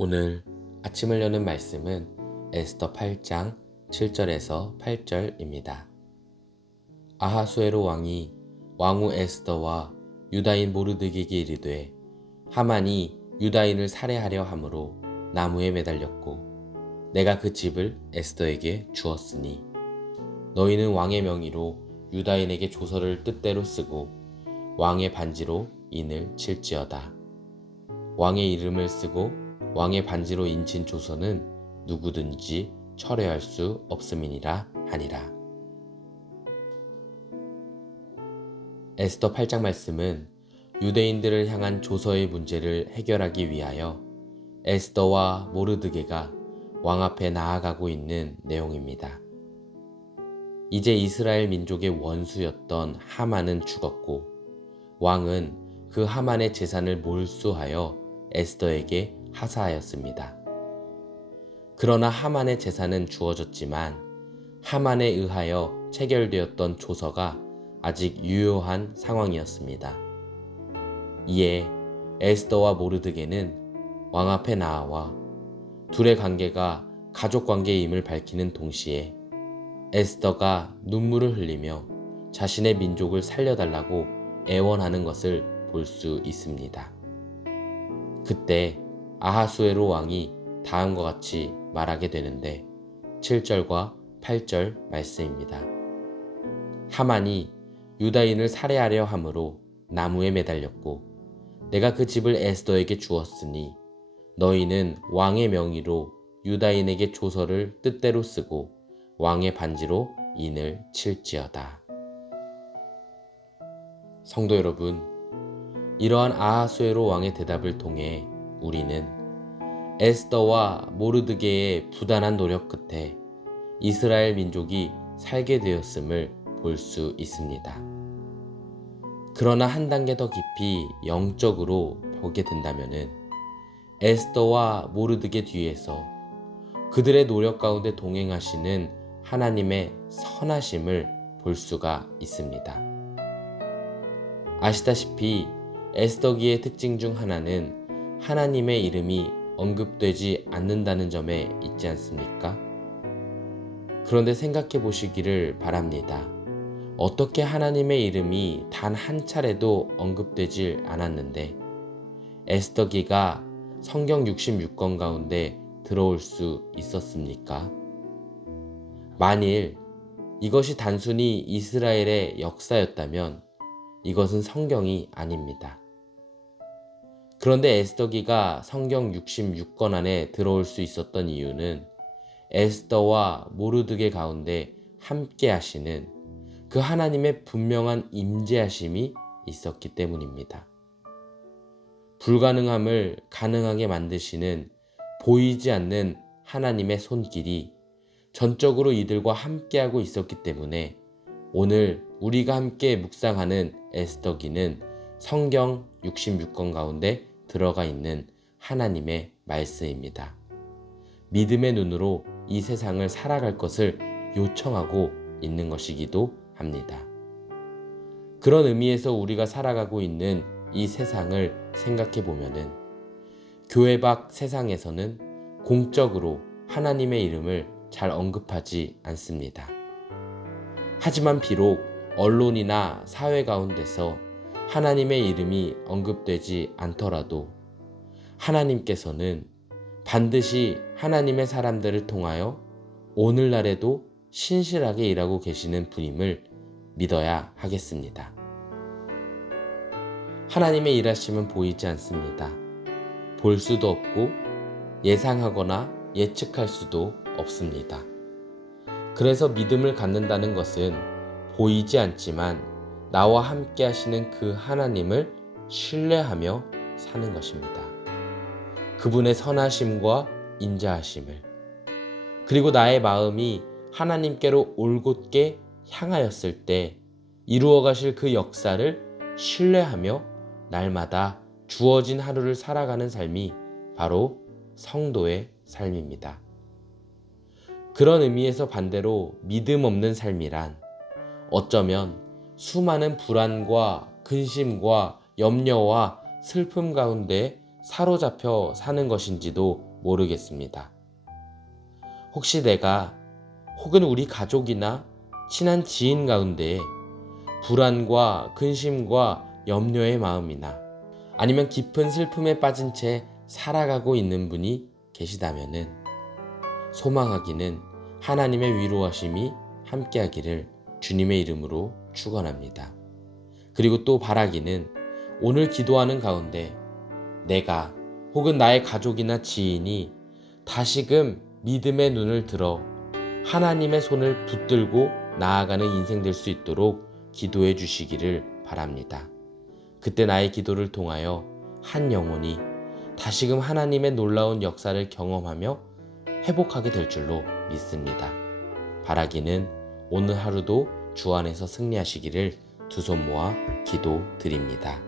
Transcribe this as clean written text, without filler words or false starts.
오늘 아침을 여는 말씀은 에스더 8장 7절에서 8절입니다. 아하수에로 왕이 왕후 에스더와 유다인 모르드게에게 이르되 하만이 유다인을 살해하려 함으로 나무에 매달렸고 내가 그 집을 에스더에게 주었으니 너희는 왕의 명의로 유다인에게 조서를 뜻대로 쓰고 왕의 반지로 인을 칠지어다. 왕의 이름을 쓰고 왕의 반지로 인친 조서는 누구든지 철회할 수 없음이니라 하니라. 에스더 8장 말씀은 유대인들을 향한 조서의 문제를 해결하기 위하여 에스더와 모르드게가 왕 앞에 나아가고 있는 내용입니다. 이제 이스라엘 민족의 원수였던 하만은 죽었고 왕은 그 하만의 재산을 몰수하여 에스더에게 하사하였습니다. 그러나 하만의 재산은 주어졌지만 하만에 의하여 체결되었던 조서가 아직 유효한 상황이었습니다. 이에 에스더와 모르드게는 왕 앞에 나아와 둘의 관계가 가족 관계임을 밝히는 동시에 에스더가 눈물을 흘리며 자신의 민족을 살려달라고 애원하는 것을 볼 수 있습니다. 그때 아하수에로 왕이 다음과 같이 말하게 되는데 7절과 8절 말씀입니다. 하만이 유다인을 살해하려 함으로 나무에 매달렸고 내가 그 집을 에스더에게 주었으니 너희는 왕의 명의로 유다인에게 조서를 뜻대로 쓰고 왕의 반지로 인을 칠지어다. 성도 여러분, 이러한 아하수에로 왕의 대답을 통해 우리는 에스더와 모르드게의 부단한 노력 끝에 이스라엘 민족이 살게 되었음을 볼 수 있습니다. 그러나 한 단계 더 깊이 영적으로 보게 된다면 에스더와 모르드게 뒤에서 그들의 노력 가운데 동행하시는 하나님의 선하심을 볼 수가 있습니다. 아시다시피 에스더기의 특징 중 하나는 하나님의 이름이 언급되지 않는다는 점에 있지 않습니까? 그런데 생각해 보시기를 바랍니다. 어떻게 하나님의 이름이 단 한 차례도 언급되질 않았는데 에스더기가 성경 66권 가운데 들어올 수 있었습니까? 만일 이것이 단순히 이스라엘의 역사였다면 이것은 성경이 아닙니다. 그런데 에스더기가 성경 66권 안에 들어올 수 있었던 이유는 에스더와 모르드게 가운데 함께 하시는 그 하나님의 분명한 임재하심이 있었기 때문입니다. 불가능함을 가능하게 만드시는 보이지 않는 하나님의 손길이 전적으로 이들과 함께하고 있었기 때문에 오늘 우리가 함께 묵상하는 에스더기는 성경 66권 가운데 들어가 있는 하나님의 말씀입니다. 믿음의 눈으로 이 세상을 살아갈 것을 요청하고 있는 것이기도 합니다. 그런 의미에서 우리가 살아가고 있는 이 세상을 생각해 보면은 교회 밖 세상에서는 공적으로 하나님의 이름을 잘 언급하지 않습니다. 하지만 비록 언론이나 사회 가운데서 하나님의 이름이 언급되지 않더라도 하나님께서는 반드시 하나님의 사람들을 통하여 오늘날에도 신실하게 일하고 계시는 분임을 믿어야 하겠습니다. 하나님의 일하심은 보이지 않습니다. 볼 수도 없고 예상하거나 예측할 수도 없습니다. 그래서 믿음을 갖는다는 것은 보이지 않지만 나와 함께 하시는 그 하나님을 신뢰하며 사는 것입니다. 그분의 선하심과 인자하심을, 그리고 나의 마음이 하나님께로 올곧게 향하였을 때 이루어 가실 그 역사를 신뢰하며 날마다 주어진 하루를 살아가는 삶이 바로 성도의 삶입니다. 그런 의미에서 반대로 믿음 없는 삶이란 어쩌면 수많은 불안과 근심과 염려와 슬픔 가운데 사로잡혀 사는 것인지도 모르겠습니다. 혹시 내가 혹은 우리 가족이나 친한 지인 가운데 불안과 근심과 염려의 마음이나 아니면 깊은 슬픔에 빠진 채 살아가고 있는 분이 계시다면은 소망하기는 하나님의 위로하심이 함께하기를 주님의 이름으로 축원합니다. 그리고 또 바라기는 오늘 기도하는 가운데 내가 혹은 나의 가족이나 지인이 다시금 믿음의 눈을 들어 하나님의 손을 붙들고 나아가는 인생 될 수 있도록 기도해 주시기를 바랍니다. 그때 나의 기도를 통하여 한 영혼이 다시금 하나님의 놀라운 역사를 경험하며 회복하게 될 줄로 믿습니다. 바라기는 오늘 하루도 주 안에서 승리하시기를 두 손 모아 기도드립니다.